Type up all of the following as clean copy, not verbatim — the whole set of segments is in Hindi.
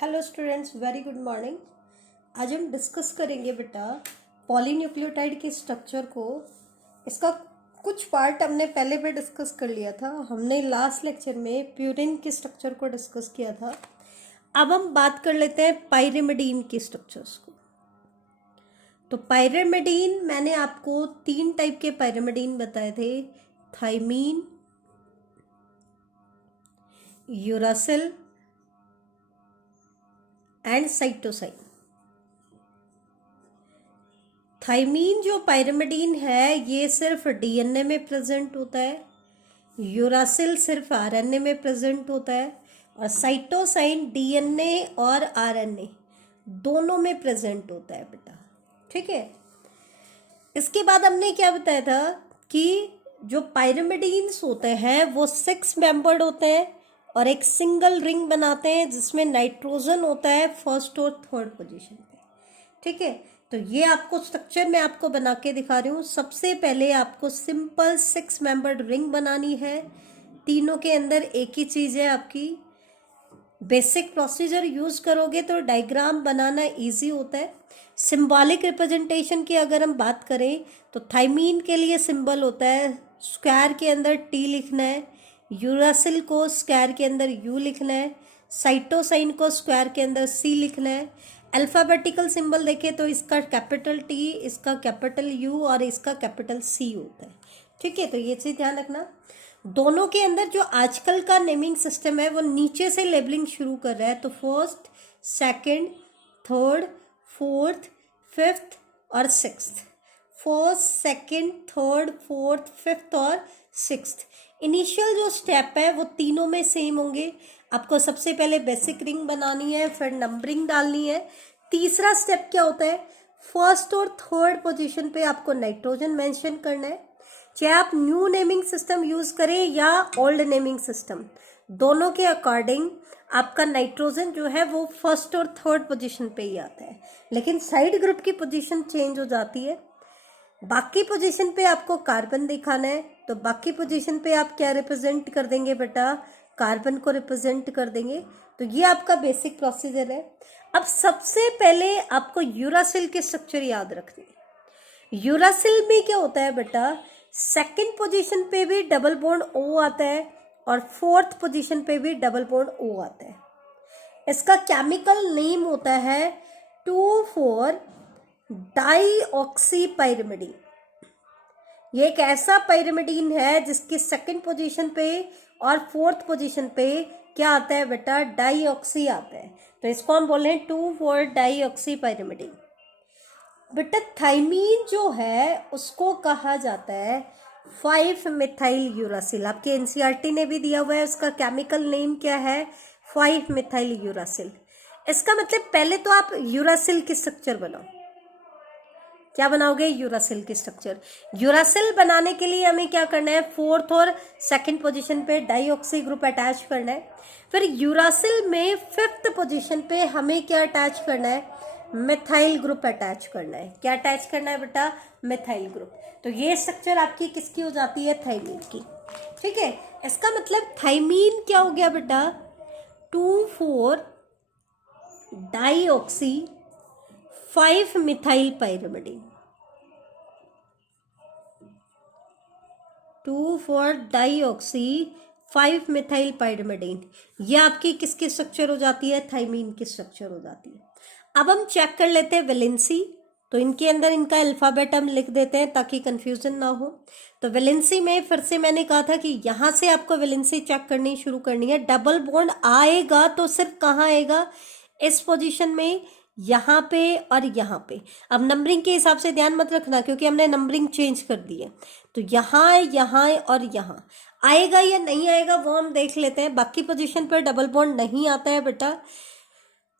Hello students, very good morning. आज हम डिस्कस करेंगे बेटा पॉलीन्यूक्लियोटाइड के स्ट्रक्चर को। इसका कुछ पार्ट हमने पहले भी डिस्कस कर लिया था। हमने लास्ट लेक्चर में प्यूरिन के स्ट्रक्चर को डिस्कस किया था। अब हम बात कर लेते हैं पाइरिमिडीन के स्ट्रक्चर्स को। तो पाइरिमिडीन मैंने आपको 3 टाइप के पाइरिमिडीन बताए थे, thymine, uracil and cytosine. Thymine जो पाइरिमिडीन है ये सिर्फ डीएनए में प्रेजेंट होता है, यूरासिल सिर्फ आरएनए में प्रेजेंट होता है, और साइटोसाइन डीएनए और आरएनए दोनों में प्रेजेंट होता है बेटा। ठीक है। इसके बाद हमने क्या बताया था कि जो पाइरिमिडीन्स होते हैं वो 6 मेंबर्ड होते हैं और एक सिंगल रिंग बनाते हैं जिसमें नाइट्रोजन होता है फर्स्ट और थर्ड पोजीशन पे। ठीक है। तो ये आपको स्ट्रक्चर में आपको बना के दिखा रही हूँ। सबसे पहले आपको सिंपल 6 मेंबर्ड रिंग बनानी है। तीनों के अंदर एक ही चीज़ है आपकी। बेसिक प्रोसीजर यूज करोगे तो डायग्राम बनाना इजी होता है। सिंबॉलिक रिप्रेजेंटेशन की अगर हम बात करें तो थाइमीन के लिए सिंबल होता है, स्क्वायर के अंदर टी लिखना है, यूरासिल को स्क्वायर के अंदर यू लिखना है, साइटोसाइन को स्क्वायर के अंदर सी लिखना है। अल्फ़ाबेटिकल सिंबल देखें तो इसका कैपिटल टी, इसका कैपिटल यू और इसका कैपिटल सी होता है। ठीक है। तो ये चीज़ ध्यान रखना। दोनों के अंदर जो आजकल का नेमिंग सिस्टम है वो नीचे से लेबलिंग शुरू कर रहा है। तो first, second, third, fourth, fifth और sixth. First, second, third, fourth, fifth और सिक्स्थ। इनिशियल जो स्टेप है वो तीनों में सेम होंगे। आपको सबसे पहले बेसिक रिंग बनानी है, फिर नंबरिंग डालनी है। तीसरा स्टेप क्या होता है, फर्स्ट और थर्ड पोजीशन पे आपको नाइट्रोजन मेंशन करना है। चाहे आप न्यू नेमिंग सिस्टम यूज करें या ओल्ड नेमिंग सिस्टम, दोनों के अकॉर्डिंग आपका नाइट्रोजन जो है वो फर्स्ट और थर्ड पोजीशन पे ही आता है, लेकिन साइड ग्रुप की पोजीशन चेंज हो जाती है। बाकी पोजीशन पे आपको कार्बन दिखाना है, तो बाकी पोजीशन पे आप क्या रिप्रेजेंट कर देंगे बेटा, कार्बन को रिप्रेजेंट कर देंगे। तो ये आपका बेसिक प्रोसीजर है। अब सबसे पहले आपको यूरासिल के स्ट्रक्चर याद रखने हैं। यूरासिल में क्या होता है बेटा, सेकंड पोजीशन पे भी डबल बॉन्ड ओ आता है और फोर्थ पोजीशन पे भी डबल बॉन्ड ओ आता है। इसका केमिकल नेम होता है 2,4 डाईऑक्सी पाइरिमिडीन। ये एक ऐसा पाइरिमिडीन है जिसकी सेकंड पोजीशन पे और फोर्थ पोजीशन पे क्या आता है बेटा, डाईऑक्सी आता है। तो इसको हम बोल रहे हैं 2,4 डाईऑक्सी पाइरिमिडीन। बेटा थाइमीन जो है उसको कहा जाता है 5 मिथाइल यूरासिल। आपके एनसीईआरटी ने भी दिया हुआ है, उसका केमिकल नेम क्या है, 5 मिथाइल यूरासिल। इसका मतलब पहले तो आप यूरासिल की स्ट्रक्चर बनाओ। क्या बनाओगे, यूरासिल की स्ट्रक्चर। यूरासिल बनाने के लिए हमें क्या करना है, फोर्थ और सेकंड पोजीशन पे डाईऑक्सी ग्रुप अटैच करना है। फिर यूरासिल में फिफ्थ पोजीशन पे हमें क्या अटैच करना है, मिथाइल ग्रुप अटैच करना है। क्या अटैच करना है बेटा, मिथाइल ग्रुप। तो ये स्ट्रक्चर आपकी किसकी हो जाती है, थाइमीन की। ठीक है। इसका मतलब थाइमीन क्या हो गया बेटा, 2,4 deoxy 5 methyl pyrimidine. 2,4 deoxy 5 methyl pyrimidine. ये आपकी किसकी स्ट्रक्चर हो जाती है, थाइमीन की स्ट्रक्चर हो जाती है। अब हम चेक कर लेते हैं वैलेंसी। तो इनके अंदर इनका अल्फाबेट हम लिख देते हैं ताकि कंफ्यूजन ना हो। तो वैलेंसी में फिर से मैंने कहा था कि यहाँ से आपको वैलेंसी चेक करनी शुरू करनी है। डबल बॉन्ड आएगा तो सिर्फ कहाँ आएगा, इस पोजीशन में, यहाँ पे और यहाँ पे। अब नंबरिंग के हिसाब से ध्यान मत रखना क्योंकि हमने नंबरिंग चेंज कर दी है। तो यहाँ, यहाँ और यहाँ आएगा या नहीं आएगा वो हम देख लेते हैं। बाकी पोजीशन पर डबल बॉन्ड नहीं आता है बेटा।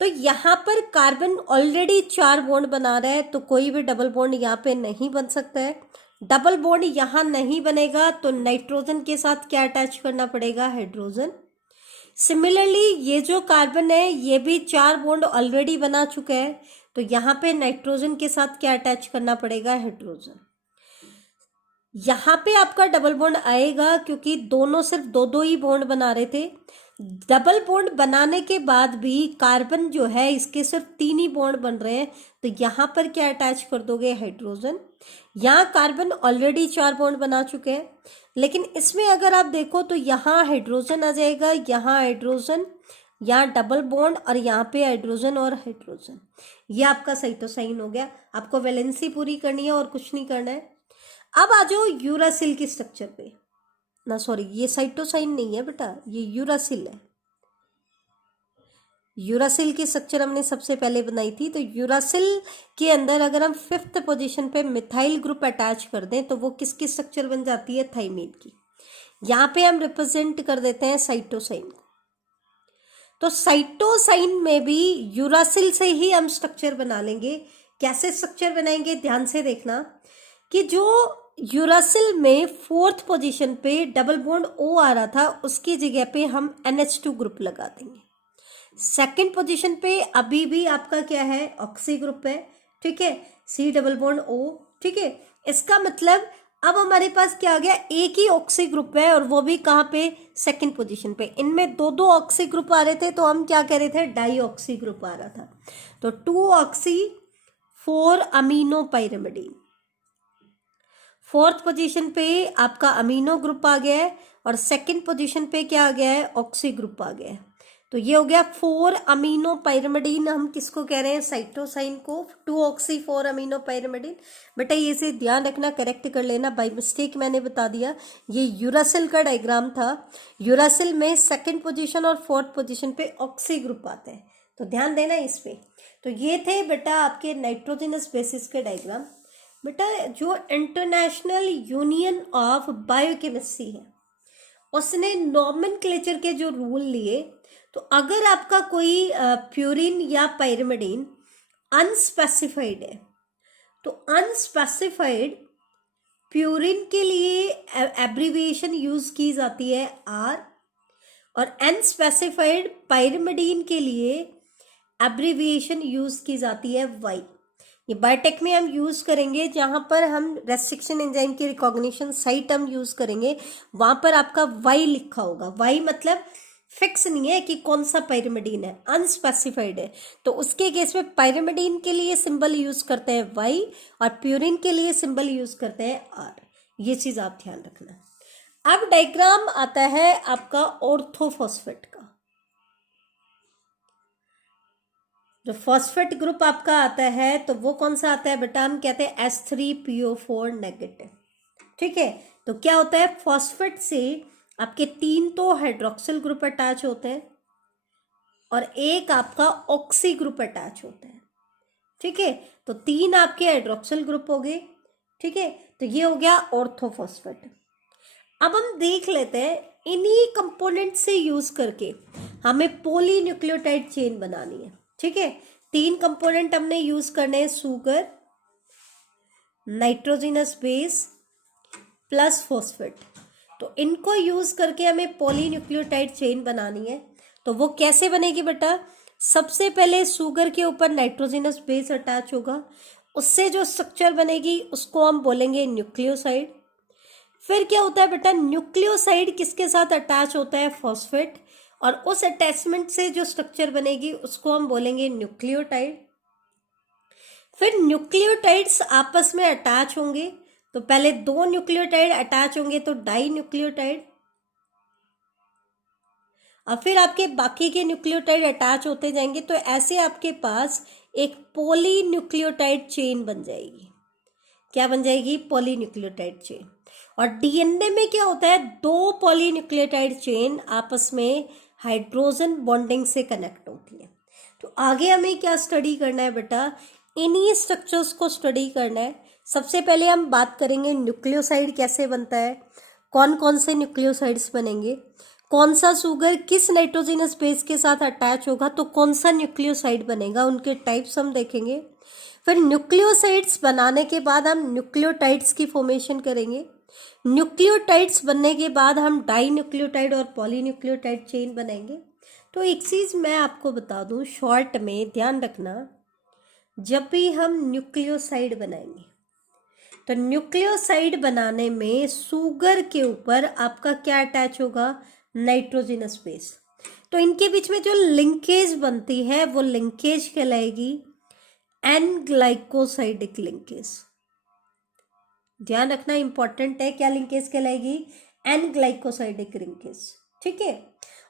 तो यहाँ पर कार्बन ऑलरेडी 4 बॉन्ड बना रहा है, तो कोई भी डबल बॉन्ड यहाँ पे नहीं बन सकता है। डबल बॉन्ड यहाँ नहीं बनेगा तो नाइट्रोजन के साथ क्या अटैच करना पड़ेगा, हाइड्रोजन। सिमिलरली ये जो कार्बन है ये भी 4 बॉन्ड ऑलरेडी बना चुका है, तो यहाँ पे नाइट्रोजन के साथ क्या अटैच करना पड़ेगा, हाइड्रोजन। यहाँ पे आपका डबल बॉन्ड आएगा क्योंकि दोनों सिर्फ 2-2 ही बॉन्ड बना रहे थे। डबल बॉन्ड बनाने के बाद भी कार्बन जो है इसके सिर्फ 3 ही बॉन्ड बन रहे हैं, तो यहाँ पर क्या अटैच कर दोगे, हाइड्रोजन। यहाँ कार्बन ऑलरेडी 4 बॉन्ड बना चुके हैं, लेकिन इसमें अगर आप देखो तो यहाँ हाइड्रोजन आ जाएगा, यहाँ हाइड्रोजन, यहाँ डबल बॉन्ड और यहाँ पे हाइड्रोजन और हाइड्रोजन। ये आपका साइटोसाइन हो गया। आपको वैलेंसी पूरी करनी है और कुछ नहीं करना है। अब आ जाओ यूरासिल की स्ट्रक्चर पे। ना सॉरी, ये साइटोसाइन नहीं है बेटा, ये यूरासिल है। यूरासिल की स्ट्रक्चर हमने सबसे पहले बनाई थी। तो यूरासिल के अंदर अगर हम 5th पोजीशन पे मिथाइल ग्रुप अटैच कर दें तो वो किसकी स्ट्रक्चर बन जाती है, थाइमीन की। यहाँ पे हम रिप्रेजेंट कर देते हैं साइटोसाइन को। तो साइटोसाइन में भी यूरासिल से ही हम स्ट्रक्चर बना लेंगे। कैसे स्ट्रक्चर बनाएंगे, ध्यान से देखना कि जो यूरासिल में 4th पोजीशन पे डबल बॉन्ड O आ रहा था, उसकी जगह पे हम NH2 ग्रुप लगा देंगे। 2nd पोजीशन पे अभी भी आपका क्या है, ऑक्सी ग्रुप है, ठीक है, C डबल बॉन्ड O, ठीक है। इसका मतलब अब हमारे पास क्या आ गया, एक ही ऑक्सी ग्रुप है और वो भी कहाँ पे, 2nd पोजीशन पे। इनमें 2 ऑक्सी ग्रुप आ रहे थे तो हम क्या कह रहे थे, डाई ऑक्सी ग्रुप आ रहा था। तो 2 oxy 4 amino pyrimidine. 4th position पे आपका अमीनो ग्रुप आ गया है और 2nd पोजीशन पे क्या आ गया है, ऑक्सी ग्रुप आ गया है। तो ये हो गया 4 अमीनो पाइरिमिडीन। हम किसको कह रहे हैं, साइटोसाइन को। 2 ऑक्सी 4 अमीनो पाइरिमिडीन। बेटा ये से ध्यान रखना, करेक्ट कर लेना, बाय मिस्टेक मैंने बता दिया। ये यूरासिल का डायग्राम था। यूरासिल में 2nd पोजीशन और 4th पोजीशन पे ऑक्सी ग्रुप आते हैं, तो ध्यान देना इस पे। तो ये थे बेटा आपके नाइट्रोजनस बेसिस के डायग्राम। बेटा जो इंटरनेशनल यूनियन ऑफ बायोकेमिस्ट्री है उसने नॉमेनक्लेचर के जो रूल लिए, तो अगर आपका कोई प्यूरिन या पाइरिमिडीन अनस्पेसिफाइड है तो अनस्पेसिफाइड प्यूरिन के लिए एब्रीविएशन यूज की जाती है आर, और अनस्पेसिफाइड पाइरिमिडीन के लिए एब्रीविएशन यूज की जाती है वाई। ये बायोटेक में हम यूज करेंगे, जहां पर हम रेस्ट्रिक्शन एंजाइम की रिकॉग्निशन साइट हम यूज करेंगे, वहां पर आपका वाई लिखा होगा। वाई मतलब फिक्स नहीं है कि कौन सा पाइरिमिडीन है, अनस्पेसिफाइड है। तो उसके केस में पाइरिमिडीन के लिए सिंबल यूज करते हैं वाई और प्यूरिन के लिए सिंबल यूज करते हैं आर। ये चीज आप ध्यान रखना। अब डायग्राम आता है आपका ऑर्थोफॉस्फेट का। जो फॉस्फेट ग्रुप आपका आता है तो वो कौन सा आता है बेटा, हम कहते हैं H3PO4 नेगेटिव, ठीक है। तो क्या होता है, फॉस्फेट से आपके 3 तो हाइड्रोक्सिल ग्रुप अटैच होते हैं और एक आपका ऑक्सी ग्रुप अटैच होता है, ठीक है। तो 3 आपके हाइड्रोक्सिल ग्रुप हो गए, ठीक है। तो ये हो गया ऑर्थोफॉस्फेट। अब हम देख लेते हैं इन्हीं कंपोनेंट से यूज करके हमें पॉलीन्यूक्लियोटाइड चेन बनानी है, ठीक है। 3 कंपोनेंट हमने यूज करने हैं, sugar, nitrogenous base plus phosphate. तो इनको यूज करके हमें पॉलीन्यूक्लियोटाइड चेन बनानी है। तो वो कैसे बनेगी बेटा, सबसे पहले सुगर के ऊपर नाइट्रोजनस बेस अटैच होगा, उससे जो स्ट्रक्चर बनेगी उसको हम बोलेंगे न्यूक्लियोसाइड। फिर क्या होता है बेटा, न्यूक्लियोसाइड किसके साथ अटैच होता है, फॉस्फेट, और उस अटैचमेंट से जो स्ट्रक्चर बनेगी उसको हम बोलेंगे न्यूक्लियोटाइड। फिर न्यूक्लियोटाइड्स आपस में अटैच होंगे, तो पहले 2 न्यूक्लियोटाइड अटैच होंगे तो डाई न्यूक्लियोटाइड, और फिर आपके बाकी के न्यूक्लियोटाइड अटैच होते जाएंगे, तो ऐसे आपके पास एक पॉलीन्यूक्लियोटाइड चेन बन जाएगी। क्या बन जाएगी, पॉलीन्यूक्लियोटाइड चेन। और डीएनए में क्या होता है, 2 पॉलीन्यूक्लियोटाइड चेन आपस में हाइड्रोजन बॉन्डिंग से कनेक्ट होती है। तो आगे हमें क्या स्टडी करना है बेटा, इन्हीं स्ट्रक्चर्स को स्टडी करना है। सबसे पहले हम बात करेंगे न्यूक्लियोसाइड कैसे बनता है, कौन कौन से न्यूक्लियोसाइड्स बनेंगे, कौन सा सुगर किस नाइट्रोजनस बेस के साथ अटैच होगा तो कौन सा न्यूक्लियोसाइड बनेगा, उनके टाइप्स हम देखेंगे। फिर न्यूक्लियोसाइड्स बनाने के बाद हम न्यूक्लियोटाइड्स की फॉर्मेशन करेंगे। न्यूक्लियोटाइड्स बनने के बाद हम डाई न्यूक्लियोटाइड और पॉलीन्यूक्लियोटाइड चेन बनाएंगे। तो एक चीज़ मैं आपको बता दूं, शॉर्ट में ध्यान रखना, जब भी हम न्यूक्लियोसाइड बनाएंगे तो न्यूक्लियोसाइड बनाने में सुगर के ऊपर आपका क्या अटैच होगा, नाइट्रोजनस बेस। तो इनके बीच में जो लिंकेज बनती है वो लिंकेज कहलाएगी एन ग्लाइकोसाइडिक लिंकेज। ध्यान रखना इंपॉर्टेंट है, क्या लिंकेज कहलाएगी? N glycosidic linkage. ठीक है,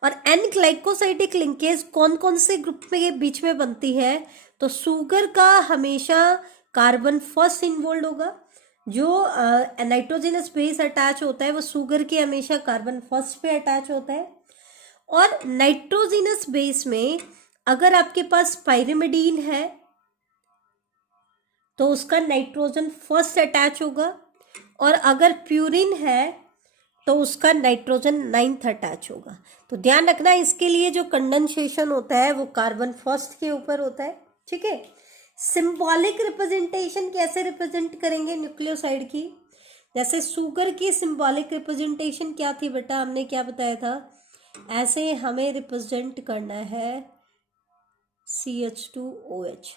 और एन ग्लाइकोसाइडिक लिंकेज कौन कौन से ग्रुप में बीच में बनती है? तो शुगर का हमेशा कार्बन फर्स्ट इन्वॉल्व होगा, जो नाइट्रोजनस बेस अटैच होता है वो शुगर के हमेशा कार्बन फर्स्ट पे अटैच होता है। और नाइट्रोजनस बेस में अगर आपके पास पाइरिमिडीन है तो उसका नाइट्रोजन फर्स्ट अटैच होगा, और अगर प्यूरिन है तो उसका नाइट्रोजन 9th अटैच होगा। तो ध्यान रखना, इसके लिए जो कंडेंसेशन होता है वो कार्बन फर्स्ट के ऊपर होता है। ठीक है, सिंबॉलिक रिप्रेजेंटेशन कैसे रिप्रेजेंट करेंगे न्यूक्लियोसाइड की? जैसे शुगर की सिंबॉलिक रिप्रेजेंटेशन क्या थी बेटा, हमने क्या बताया था? ऐसे हमें रिप्रेजेंट करना है CH2OH।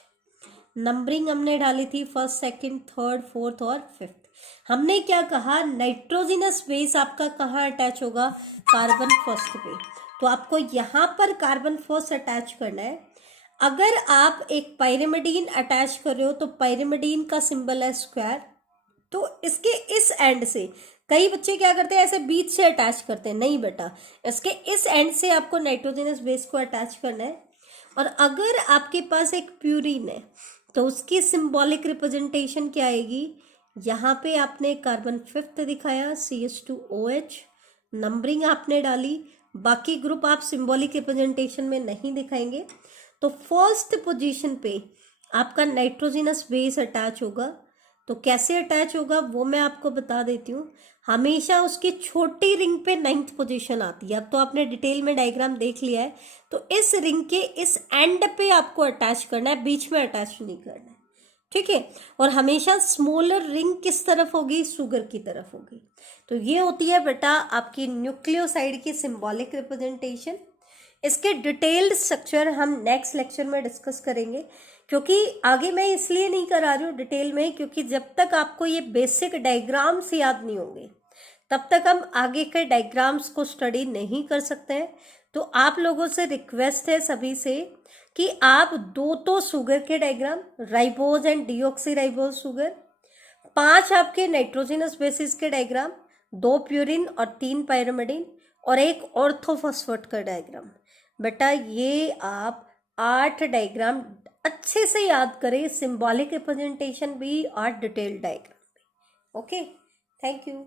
नंबरिंग हमने डाली थी फर्स्ट, सेकंड, थर्ड, फोर्थ और फिफ्थ। हमने क्या कहा? नाइट्रोजनस बेस आपका कहाँ अटैच होगा? कार्बन फर्स्ट पे। तो आपको यहाँ पर कार्बन फर्स्ट अटैच करना है। अगर आप एक पाइरिमिडीन अटैच कर रहे हो तो पाइरिमिडीन का सिंबल है स्क्वायर, तो इसके इस एंड से, कई बच्चे क्या करते हैं ऐसे बीच से अटैच करते हैं, नहीं बेटा, इसके इस एंड से आपको नाइट्रोजनस बेस को अटैच करना है। और अगर आपके पास एक प्यूरिन है तो उसकी सिंबॉलिक रिप्रेजेंटेशन क्या आएगी? यहाँ पे आपने कार्बन फिफ्थ दिखाया CH2OH, नंबरिंग आपने डाली, बाकी ग्रुप आप सिंबॉलिक रिप्रेजेंटेशन में नहीं दिखाएंगे। तो फर्स्ट पोजीशन पे आपका नाइट्रोजनस बेस अटैच होगा। तो कैसे अटैच होगा वो मैं आपको बता देती हूँ। हमेशा उसकी छोटी रिंग पे 9th पोजीशन आती है। अब तो आपने डिटेल में डायग्राम देख लिया है, तो इस रिंग के इस एंड पे आपको अटैच करना है, बीच में अटैच नहीं करना है। ठीक है, और हमेशा स्मॉलर रिंग किस तरफ होगी? शुगर की तरफ होगी। तो ये होती है बेटा आपकी न्यूक्लियोसाइड की सिंबॉलिक रिप्रेजेंटेशन। इसके डिटेल्ड स्ट्रक्चर हम नेक्स्ट लेक्चर में डिस्कस करेंगे, क्योंकि आगे मैं इसलिए नहीं करा रही हूँ डिटेल में, क्योंकि जब तक आपको ये बेसिक डायग्राम्स याद नहीं होंगे तब तक हम आगे के डायग्राम्स को स्टडी नहीं कर सकते हैं। तो आप लोगों से रिक्वेस्ट है सभी से कि आप 2 तो शुगर के diagram, ribose and deoxy ribose sugar, 5 आपके नाइट्रोजनस बेसिस के डायग्राम, 2 प्यूरिन और 3 पाइरिमिडीन और 1 ऑर्थोफॉस्फेट का डायग्राम। बेटा ये आप 8 डायग्राम अच्छे से याद करें, सिंबॉलिक रिप्रेजेंटेशन भी और डिटेल्ड डायग्राम भी। Okay, thank you.